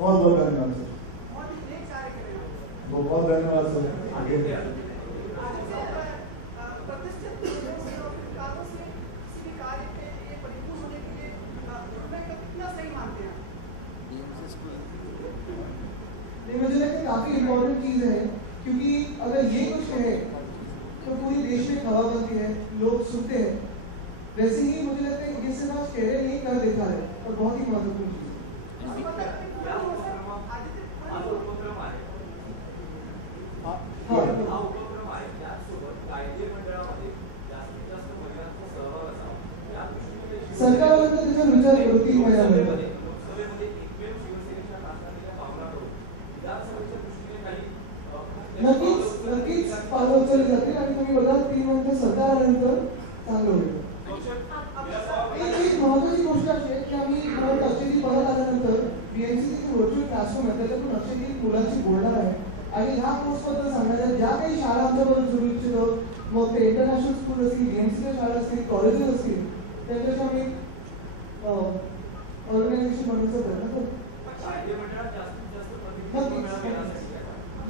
बहुत बहुत धन्यवाद सर, बहुत बहुत धन्यवाद सर। आगे मुझे लगता है काफी इम्पोर्टेंट चीज है, क्योंकि अगर ये कुछ है तो पूरे देश में हवा बनती है, लोग सुनते हैं। वैसे ही मुझे लगता है ये सिर्फ आज चेहरे नहीं कर देखा है, और बहुत ही महत्वपूर्ण चीज है। सरकारवाल्यांचा त्याच्यावर विचार करू 3 महिन्यामध्ये नक्कीच पावलं उचलली जातील आणि तुम्ही बघा 3 महिने सरकार आल्यानंतर चांगलं होईल। एक महत्त्वाची गोष्ट अशी आहे की आम्ही अक्षयजी परत आल्यानंतर बीएमसीची व्हर्च्युअल क्लासरूम आहे त्याच्यातून अक्षयजी मुलांशी बोलणार आहे आणि ह्या कोर्सबद्दल सांगणार आहे। ज्या काही शाळा आमच्याबरोबर जोडू इच्छितो, मग ते इंटरनॅशनल स्कूल असतील, बीएमसीच्या शाळा असतील, कॉलेजेस असतील, त्याच्याशी आम्ही ऑर्गनायझेशन बनवण्याचा प्रयत्न करू।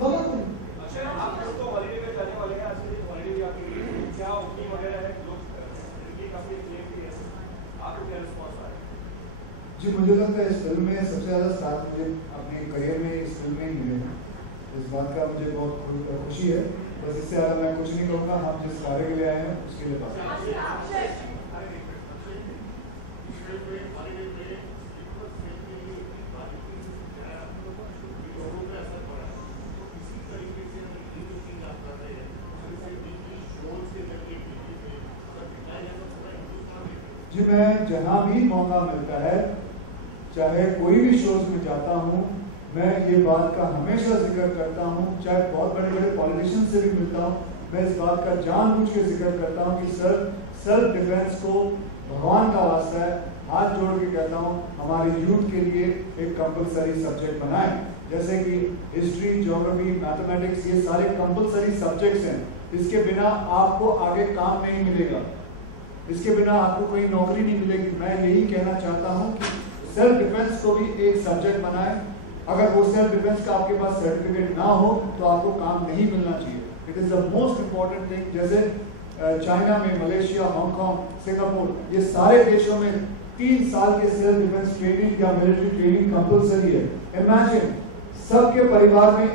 बघा तुम्ही जी, मुझे लगता है इस फिल्म में सबसे ज़्यादा साथ मुझे अपने करियर में इस फिल्म में ही मिले हैं। इस बात का मुझे बहुत खुशी है। बस इससे ज़्यादा मैं कुछ नहीं कहूँगा। हम जिस कार्य के लिए आए हैं उसके लिए बात जी, मैं जहाँ भी मौका मिलता है, चाहे कोई भी शोज में जाता हूँ, मैं ये बात का हमेशा जिक्र करता हूँ। चाहे बहुत बड़े बड़े पॉलिटिशियन से भी मिलता हूँ, मैं इस बात का जानबूझ के जिक्र करता हूँ कि सर, सेल्फ डिफेंस को भगवान का वास्ता है, हाथ जोड़ के कहता हूँ हमारे यूथ के लिए एक कंपलसरी सब्जेक्ट बनाएं। जैसे कि हिस्ट्री, ज्योग्राफी, मैथमेटिक्स, ये सारे कंपलसरी सब्जेक्ट्स हैं। इसके बिना आपको आगे काम नहीं मिलेगा, इसके बिना आपको कोई नौकरी नहीं मिलेगी। मैं यही कहना चाहता हूं कि सेल्फ डिफेंस को भी एक सब्जेक्ट बनाएं। अगर वो सेल्फ डिफेंस का आपके पास सर्टिफिकेट ना हो तो आपको काम नहीं मिलना चाहिए। It is the most important thing. जैसे चाइना में, मलेशिया, हांगकांग, सिंगापुर, ये सारे देशों में 3 साल के सेल्फ डिफेंस ट्रेनिंग या मिलिट्री ट्रेनिंग कंपलसरी है। इमेजिन, सबके परिवार में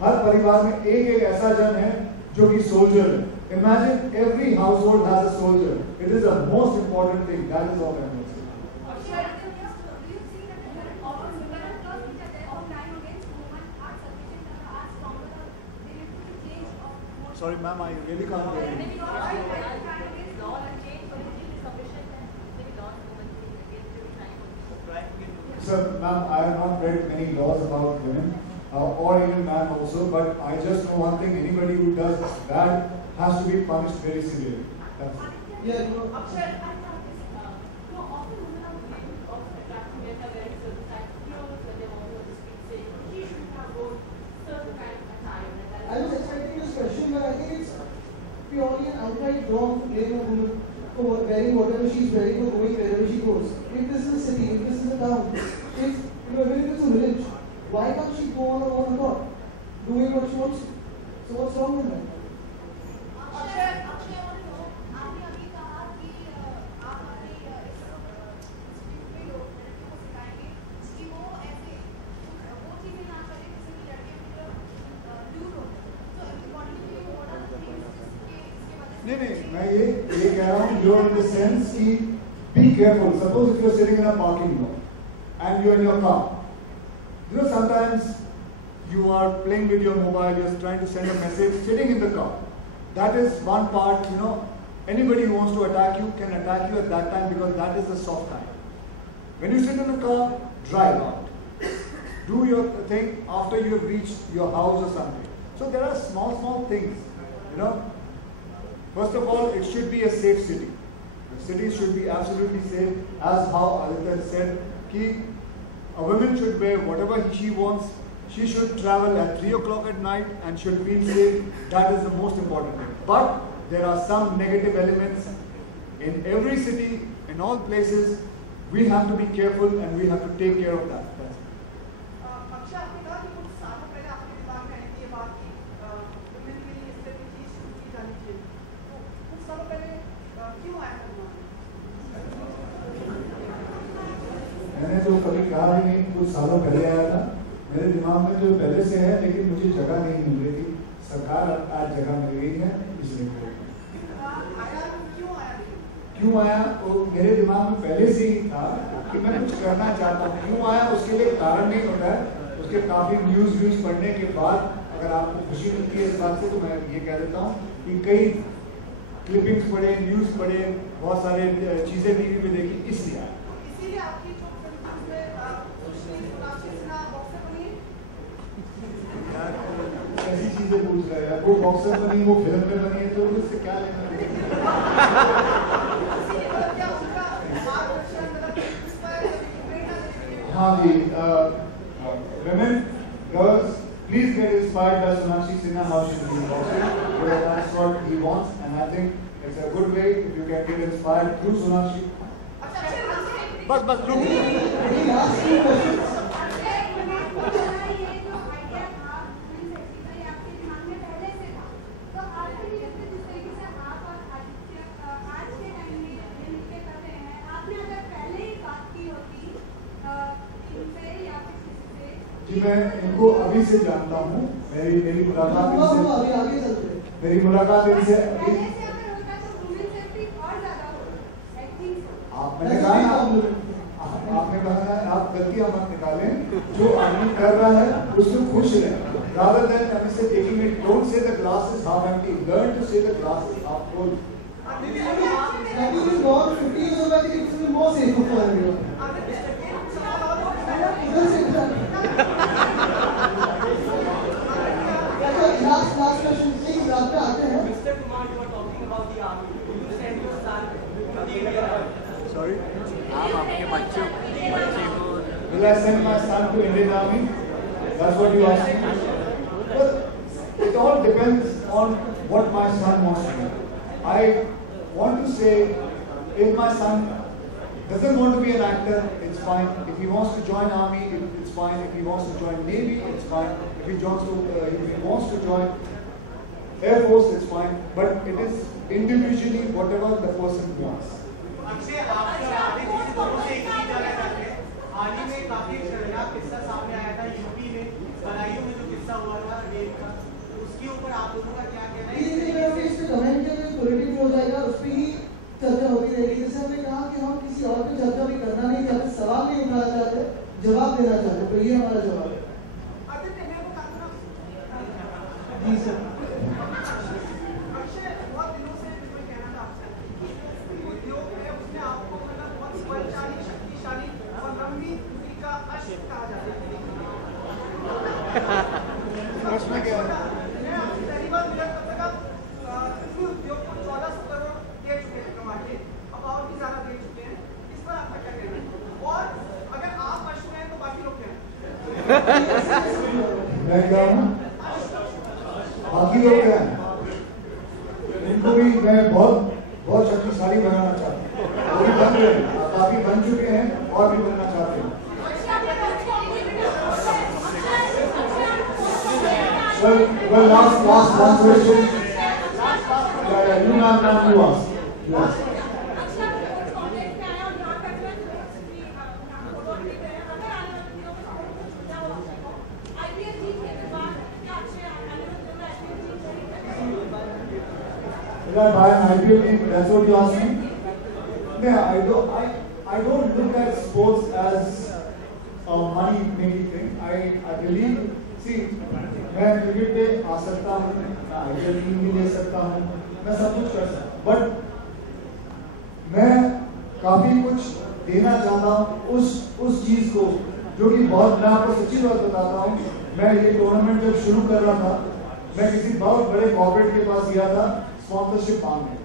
हर परिवार में एक ऐसा जन है जो कि सोल्जर है। Imagine every household has a soldier. It is the most important thing. That is all I am saying. Sorry, ma'am, I really can't hear you. Sir, ma'am, I have not read many laws about women or even man also, but I just know one thing: anybody who does bad has to be punished very severely. That's it. Yeah, Often women are blamed of attracting men by wearing certain type of clothes when they walk on the street, saying he should have worn certain kind of attire. I was expecting this question, but I think it's purely an outright wrong to blame a woman for wearing whatever she's wearing or going wherever she goes. If this is a city, if this is a town, if even if it's a village, why can't she go on her own accord, doing what she wants to? So what's wrong with that? नहीं, मैं ये कह रहा हूँ, you're in the sense कि be careful. Suppose if you're sitting in a parking lot and you're in your car, you know, sometimes you are playing with your mobile, you're trying to send a message, sitting in the car. That is one part, you know, anybody who wants to attack you can attack you at that time because that is the soft time. When you sit in the car, drive out. Do your thing after you have reached your house or something. So there are small things, you know. First of all, it should be a safe city. The city should be absolutely safe, as how Aditya said, कि a woman should wear whatever she wants. She should travel at 3 o'clock at night and should feel safe. That is the most important thing. But there are some negative elements in every city, in all places. We have to be careful and we have to take care of that. That's it. Akshay, आपने कहा कि कुछ सालों पहले आपके दिमाग में आई थी ये बात कि वुमेन के लिए इस तरह की चीज शुरू की जानी चाहिए, तो कुछ सालों पहले क्यों आया था दिमाग में? मैंने तो कभी कहा भी नहीं कुछ सालों पहले आया था, मेरे दिमाग में तो पहले से है, लेकिन मुझे जगह नहीं मिल रही थी। सरकार आज जगह मिल गई है, इसलिए क्यों आया वो मेरे दिमाग में पहले से ही था कि मैं कुछ करना चाहता हूँ। क्यों आया उसके लिए कारण नहीं होता है, उसके काफी न्यूज पढ़ने के बाद अगर आपको खुशी मिलती है इस बात से, तो मैं ये कह देता हूँ कि कई क्लिपिंग्स पढ़े, न्यूज पढ़े, बहुत सारे चीजें टीवी पे देखी, इसलिए आया। इसीलिए आपकी जो फिल्म में ऐसी चीजें पूछ रहे हैं, वो बॉक्सर बनी, वो फिल्म में बनी है, तो उससे क्या लेना है? हाँ जी, women, girls, please get inspired by Sonakshi Sinha how she does boxing, because that's what he wants, and I think it's a good way if you can get inspired through Sonakshi. बस जी मैं इनको अभी से जानता हूँ, मेरी मुलाकात इनसे मैंने कहा ना, आपने कहा आप गलतियां मत निकालें, जो आदमी कर रहा है उससे खुश रहें, rather than taking it. Don't say the glass is half empty, learn to say the glass is half full. Last question, please. आते हैं। Mr. Kumar, you were talking about the army. You sent your son to the Indian Army. Sorry? आप आपके बच्चे को Will I send my son to Indian Army? That's what you asked me. Well, it all depends on what my son wants to do. I want to say, if my son doesn't want to be an actor, it's fine. If he wants to join army, it's fine. If he wants to join Navy, it's fine. If he wants to join Air Force, it's fine. But it is individually whatever the person wants. Akshay, आपका आगे किसी दोनों से एक ही जाना चाहते हैं। हाल ही में काफी शर्मनाक किस्सा सामने आया था यूपी में, बदायूं में जो किस्सा हुआ था रेप का, उसके ऊपर आप दोनों का क्या कहना है? इस पे कमेंट किया तो पॉलिटिक्स हो जाएगा, उस पे ही चर्चा होती रहेगी। जैसे हमने कहा कि हम किसी और पे चर्चा भी करना नहीं चाहते, सवाल नहीं उठाना चाहते, जवाब देना चाहते, तो ये हमारा जवाब है। जी सर। अक्षय, बहुत दिनों से मुझे कहना था आपसे कि उद्योग है उसने आपको मतलब बहुत बलशाली, शक्तिशाली और लंबी दूरी का अश्व कहा जाता है। प्रश्न क्या है? मैं आपसे पहली बार मिला तब तक आप उद्योग को 1400 करोड़ दे चुके हैं कमा के, अब और भी ज्यादा दे चुके हैं। इस पर आपका क्या कहना है? और अगर आप अश्व हैं तो बाकी लोग क्या हैं? मैं क्या हूँ? बाकी लोग क्या हैं? इनको भी मैं बहुत शक्तिशाली बनाना चाहता हूँ। वो भी बन रहे हैं, काफी बन चुके हैं और भी बनना चाहते हैं। Well, last question. You now you ask. Will I buy an IPL team? That's what you asked me? Yeah, I don't look at sports as a money making thing. I believe, see, मैं cricket पे आ सकता हूँ, मैं IPL team भी ले सकता हूँ, मैं सब कुछ कर सकता हूँ, बट मैं काफी कुछ देना चाहता हूँ उस चीज को, जो कि बहुत, मैं आपको सच्ची बात बताता हूँ, मैं ये टूर्नामेंट जब शुरू कर रहा था, मैं किसी बहुत बड़े कॉर्पोरेट के पास गया था स्पॉन्सरशिप मांगने,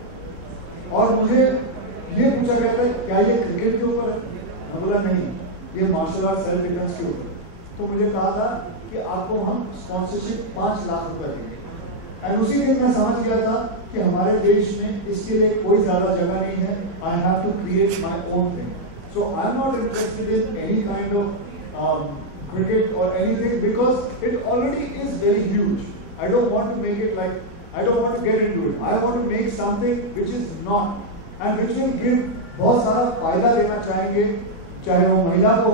और मुझे ये पूछा गया था क्या ये क्रिकेट के ऊपर है? मैं बोला नहीं, ये मार्शल आर्ट सेल्फ डिफेंस के ऊपर। तो मुझे कहा था कि आपको हम स्पॉन्सरशिप 5 लाख रुपए देंगे, और उसी दिन मैं समझ गया था कि हमारे देश में इसके लिए कोई ज्यादा जगह नहीं है। I have to create my own thing, so I am not interested in any kind of cricket or anything because it already is very huge. I don't want to make it like, I don't want to get into it. I want to make something which is not and which will give बहुत सारा फायदा देना चाहेंगे, चाहे वो महिला को,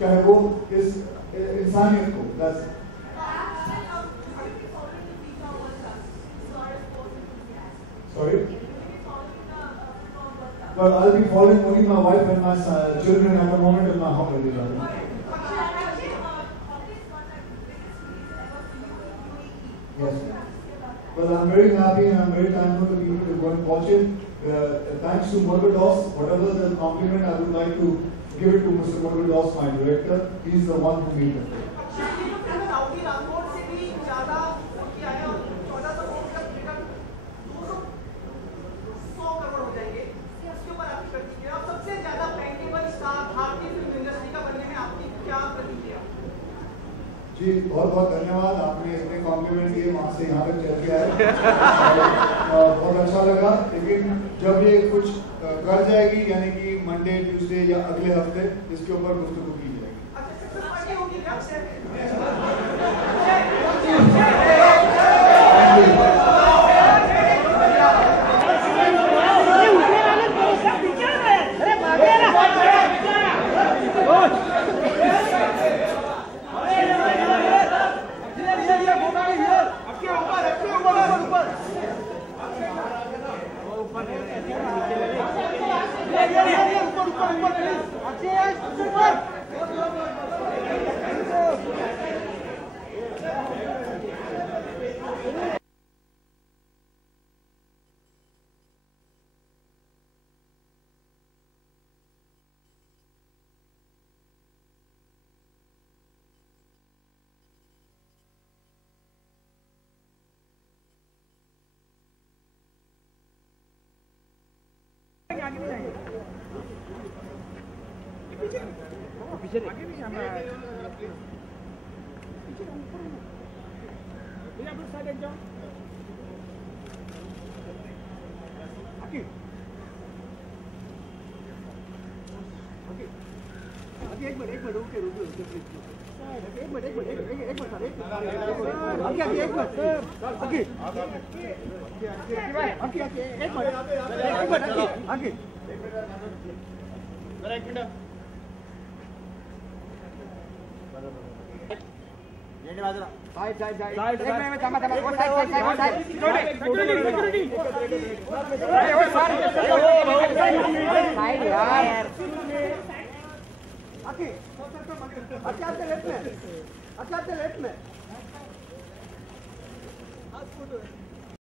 चाहे वो इस इंसानियत को. That's it. Sorry? Well, I'll be following only my wife and my children at the moment in my home. Yes. Well, I'm very happy and I'm very thankful to people to go and watch it. Thanks to Murgados. Whatever the compliment, I would like to give it to Mr. Murgados, my director. He's the one who made it. जी बहुत बहुत धन्यवाद. आपने इतने complement दिए, वहाँ से यहाँ तक चल के आए. बहुत अच्छा लगा. लेकिन जब ये कुछ कर जाएगी, यानी कि मंडे, ट्यूसडे या अगले हफ्ते, इसके ऊपर गुफ्तगू की जाएगी. अच्छा लेफ्ट में